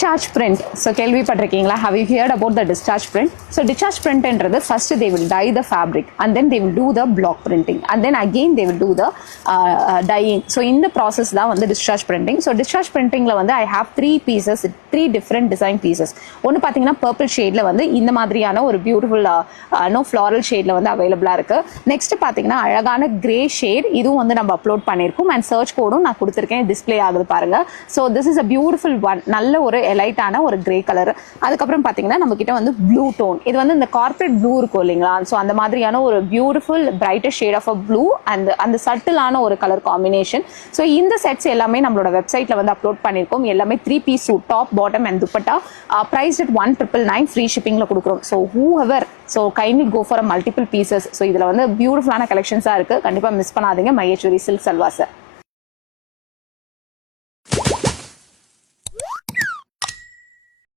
discharge print. So கேள்விப்பட்டிருக்கீங்களா? Have you heard about the discharge print? So discharge print என்றது first they will dye the fabric and then they will do the block printing and then again they will do the dyeing. So இந்த process தான் வந்து discharge printing. So discharge printingல வந்து I have three different design pieces. ஒன்னு பாத்தீங்கன்னா purple shadeல வந்து இந்த மாதிரியான ஒரு beautiful floral shadeல வந்து அவைலபிளா இருக்கு. நெக்ஸ்ட் பாத்தீங்கன்னா அழகான grey shade, இதுவும் வந்து நம்ம அப்லோட் பண்ணிருக்கோம் and search கோடும் நான் கொடுத்திருக்கேன், டிஸ்ப்ளே ஆகுது பாருங்க. So this is a beautiful one. நல்ல ஒரு எலைட்டான ஒரு கிரே கலர். அதுக்கப்புறம் பாத்தீங்கன்னா நம்ம கிட்ட வந்து ப்ளூ டோன், இது வந்து இந்த கார்பரேட் ப்ளூ இருக்கும் இல்லைங்களா, ஸோ அந்த மாதிரியான ஒரு beautiful brighter shade of a blue and அந்த சட்டிலான ஒரு கலர் காம்பினேஷன். ஸோ இந்த செட்ஸ் எல்லாமே நம்மளோட வெப்சைட்ல வந்து அப்லோட் பண்ணிருக்கோம். எல்லாமே 3-piece suit, top bottom and dupatta, price at 1999, free ஷிப்பிங்ல கொடுக்குறோம். So whoever, so kindly go for multiple pieces. So இதுல வந்து பியூட்டிஃபுல்லான கலெக்ஷன்ஸா இருக்கு, கண்டிப்பா மிஸ் பண்ணாதீங்க. மகேஸ்வரி சில்க் சல்வாஸ்.